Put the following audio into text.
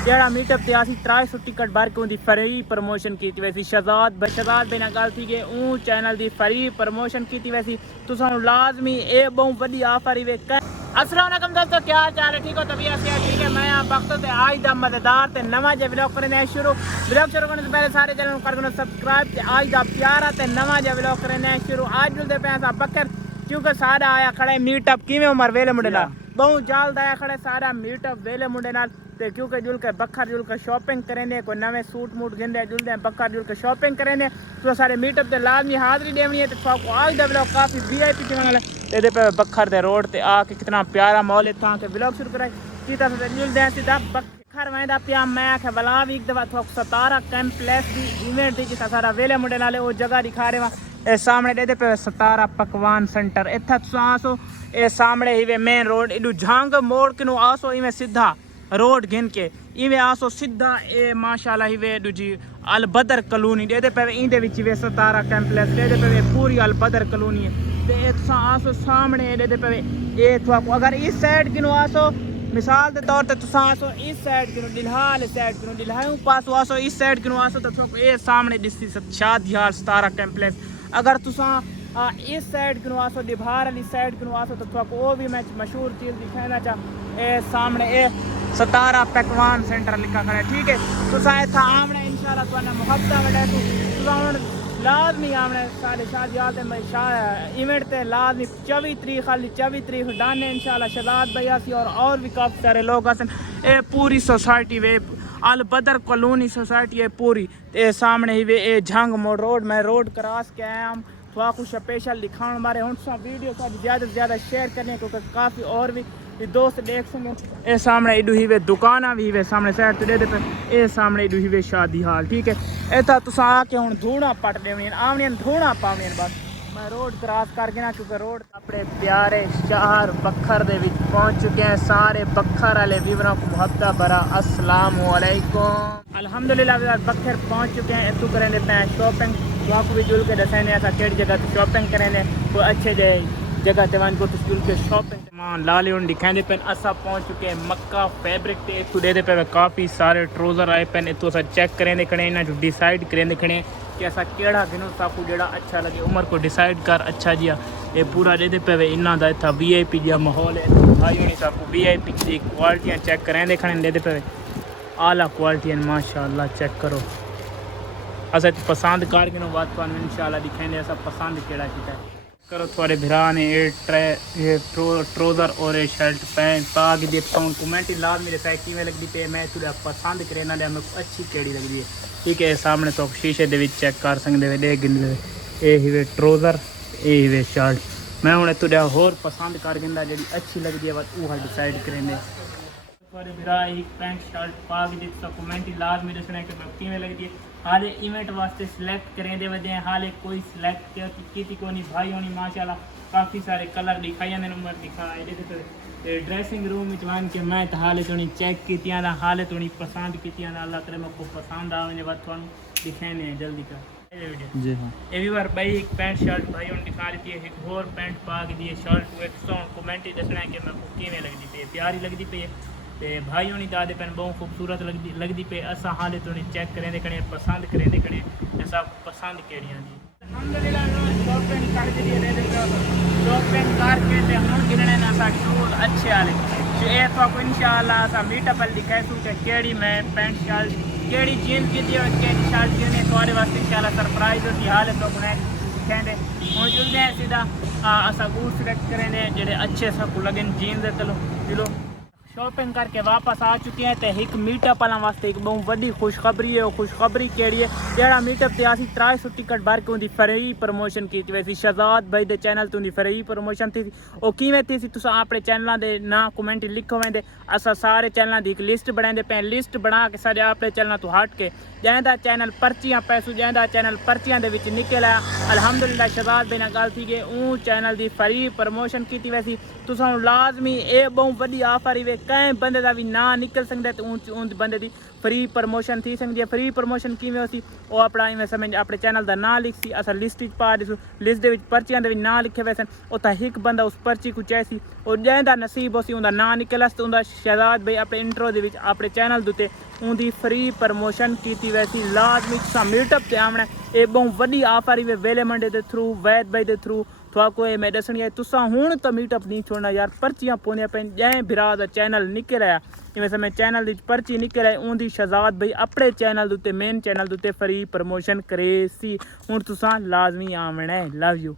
जेड़ा मीटअप ते आसी 300 टिकट भर के उनकी फ्री प्रमोशन की वैसी शहजाद भाई नाल गल थी कि ऊ चैनल की फ्री प्रमोशन की वैसी तुसां लाजमी ए बहुत बड़ी ऑफर ही वे अस्सलाम वालेकुम दोस्तों, क्या हाल चाल है? ठीक हो? तबीयत से ठीक है? मैं यहाँ वक्त से आज दा मजेदार ते नवा जो व्लॉग करने शुरू करने से पहले सारे चैनल कर देना सब्सक्राइब ते आज दा प्यारा ते नवा जो व्लॉग करने शुरू। आज जुलते पे ऐसा बकर क्योंकि सारा आया खड़े मीटअप किवें उमर वेले मुंडे नाल बहुत जल्द आया खड़े सारा मीटअप वेले मुंडे नाल ते क्योंकि जुल के बखर जुल के शॉपिंग करेंगे कोई नवे सूट मूट गिंदे जुलते बखर जुल के शॉपिंग करेंगे तो सारे मीटअप ते लाजमी हाजिरी देनी है। तो आज दा व्लॉग काफ़ी VIP चैनल है ये पे बखर दे रोड ते आके कितना प्यारा माहौल है था के व्लॉग शुरू कराई की तरह जुलते हैं सीधा बखर वेंदा पिया मैं आखे बला भी एक दफा थोक 17 कैंपलेस दी इवेंट थी जिथा सारा वेले मुंडे नाले वो जगह दिखा रहे वहां ए सामने दे पे 17 पकवान सेंटर इतना आसो ए सामने ही वे मेन रोड इडू झांग मोड़ किनु आसो इवें सीधा रोड घिन के इवें आसो सीधा ए माशाल्लाह ही वे दूजी अल बदर कॉलोनी दे पे इंदे विच वे 17 कैंपलेस दे पे पूरी अल बदर कॉलोनी है ते इतना आसो सामने दे पे ए थोक अगर इस साइड किनु आसो मिसाल के तौर पर तुसा आसो इस साइड किनु दिलहाल साइड किनु दिलहाल पासो आसो इस साइड किनु आसो तो ए सामने दिसती शादियाल 17 कैंपलेस अगर तुसा इस साइड किनु आसो डिभार वाली साइड किनु आसो तो वो भी मैं मशहूर चीज़ दिखाना चाह ए सामने ए 17 पकवान सेंटर लिखा खड़ा है। ठीक है तुसा इतना आमने इंशाल्लाह तुहाने मुहब्बत वडे तुसा लाजमी आमने सारे शादियात इवेंट ते लाजमी 24 तरीक खाली 24 तरीक डाने इंशाल्लाह शहजाद भैया सी और भी काफ़ी सारे लोग आसन ए पूरी सोसाइटी वे अल बदर कॉलोनी सोसाइटी है पूरी ते सामने ही वे ए झंग मोड़ रोड मैं रोड क्रॉस के आया हम थोड़ा कुछ स्पेशल दिखाने मारे हूँ वीडियो का ज़्यादा से ज़्यादा शेयर करने क्योंकि काफ़ी और भी दोस्त देख सकें ए सामने इडू ही वे दुकाना भी वे सामने साइड तो दे पे ए सामने इडू ही वे शादी हाल। ठीक है इतना तुसा आके हूँ धूना पट देवनी आवनी धूना पावनी बस मैं रोड क्रॉस करके ना क्योंकि रोड अपने प्यारे शहर बखर दे विच पहुंच चुके हैं सारे बखर वाले व्यूअरों को मुहब्बत भरा अस्सलाम वालेकुम अल्हम्दुलिल्लाह बखर पहुंच चुके हैं इतू करेंगे पे शॉपिंग को भी जुल के दसेंगे ऐसा केड़ी जगह शॉपिंग करेंगे कोई अच्छे जगह ते वन को जुल के शॉपिंग सामान लाले उन दिखाते पे असा पहुंच चुके हैं मक्का फैब्रिक ते इतू दे पे काफ़ी सारे ट्रोज़र आए पे इतू असा चेक करेंगे खड़े इन्हें जो डिसाइड करेंगे खड़े कि ऐसा केड़ा गिनो साकू जेड़ा अच्छा लगे उम्र को डिसाइड कर अच्छा जिया ये पूरा दे पे इन्ना दा इतना VIP जिहा माहौल है भाई होनी साकू VIP की क्वालिटियाँ चेक करेंगे खड़े दे पे आला क्वालिटी माशाल्लाह चेक करो असा पसंद कर गिनो बात तो इंशाल्लाह दिखाएंगे ऐसा पसंद केड़ा किता करो थोड़े भिरा ने ये ट्रोज़र और ये शर्ट पैंट पाग दे कमेंट लाद मेरे पैक किमें लगती पे मैं थोड़ा पसंद करे ना मेरे को अच्छी केड़ी लगती है। ठीक है सामने तो शीशे दे विच चेक कर सकते दे गिनदे ये ही वे ट्रोज़र ये ही वे शर्ट मैं हूँ थोड़ा होर पसंद कर गिंदा जी अच्छी लगती है बस वो डिसाइड करेंगे थोड़े भिरा एक पैंट शर्ट पाग दे कमेंट लाद मेरे सुने कि किमें लगती है हाले इवेंट वास्ते सिलेक्ट करें दे वजह हाले कोई सिलेक्ट की को नहीं भाई होनी माशाल्लाह काफ़ी सारे कलर दिखाई जाते नंबर दिखाए दे ड्रेसिंग रूम वन के मैं तो हाले थोड़ी चेक की हाले थोड़ी पसंद की अल्लाह करे मेरे को पसंद आने बाद थोड़ा दिखाने जल्दी कर जी हाँ ये भी बार भाई एक पैंट शर्ट भाई उन्हें दिखा दी है एक और पैंट पा के दिए शर्ट एक सौ कमेंट ही दसना है कि मेरे को किमें लगती पे प्यारी लगती पे ते भाई होनी दादे पेन बहुत खूबसूरत लगती पे असा हाले तो चेक करें कने पसंद करें कने ऐसा पसंद केड़ियां दी अल्हम्दुलिल्लाह शॉपिंग कर दी है शॉपिंग करके ते हुन गिनने ना सा शूज अच्छे आले ए तो को इंशाल्लाह सा मीटअप दिखाए सु के केड़ी मैं पैंट शर्ट केड़ी जींस की दी और केड़ी शर्ट दी तुम्हारे वास्ते इंशाल्लाह सरप्राइज होती हाले तो बने कहंदे हुन जुलदे हैं सीधा असा गूड सिलेक्ट करें जेडे अच्छे सा को लगन जींस चलो शॉपिंग करके वापस आ चुके हैं तो एक मीटअप वाला वास्ते एक बहुत बड़ी खुशखबरी है। खुशखबरी केड़ी है जेड़ा मीटअप ते आसी 300 टिकट भर के उनकी फ्री प्रमोशन की वैसी शहजाद भाई दे चैनल तो उनकी फ्री प्रमोशन थी और किवें थी तुसा अपने चैनलों के ना कमेंट लिखो वेंदे असा सारे चैनलों की एक लिस्ट बनाते पे लिस्ट बना के सारे अपने चैनल तो हट के जैसा चैनल पर्चियाँ पैसों जैसा चैनल पर्चियाँ निकल आया अल्हम्दुलिल्लाह शहजाद भाई नाल गल थी कि ऊ चैनल की फ्री प्रमोशन की वैसी तुसां लाजमी ये बहुत वड्डी ऑफर ही वे कई बंदे का भी ना निकल सकता तो उन बंदे की फ्री प्रमोशन थी सकती है। फ्री प्रमोशन किवें होसी वो अपना इवें समझ अपने चैनल का नाम लिख सी असां लिस्ट पा दिसू लिस्ट दे विच पर्चियां दे विच नाम लिखे हुए सन उता एक बंदा उस पर्ची को चाहसी और जैंदा नसीब होसी उनका नाम निकलस तो उनका शहजाद भाई अपने इंट्रो दे विच अपने चैनल दे उत्ते उनकी फ्री प्रमोशन की वैसी लाजमी तुसां मीटअप ते आना ये बहुत वड्डी ऑफर ही वे वेले मंडे के थ्रू वैद भाई के थ्रू थोको ये मैं दसनी है तुसा हुण तो मीटअप नहीं छोड़ना यार पर्चियां पौंदियां पैन जै बिरा दा चैनल निकल आया इवें समय चैनल दी पर्ची निकल आई उनकी शहजाद भाई अपने चैनल दे उत्ते मेन चैनल दे उत्ते फ्री प्रमोशन करे सी हुण तुसा लाजमी आमना है लव यू।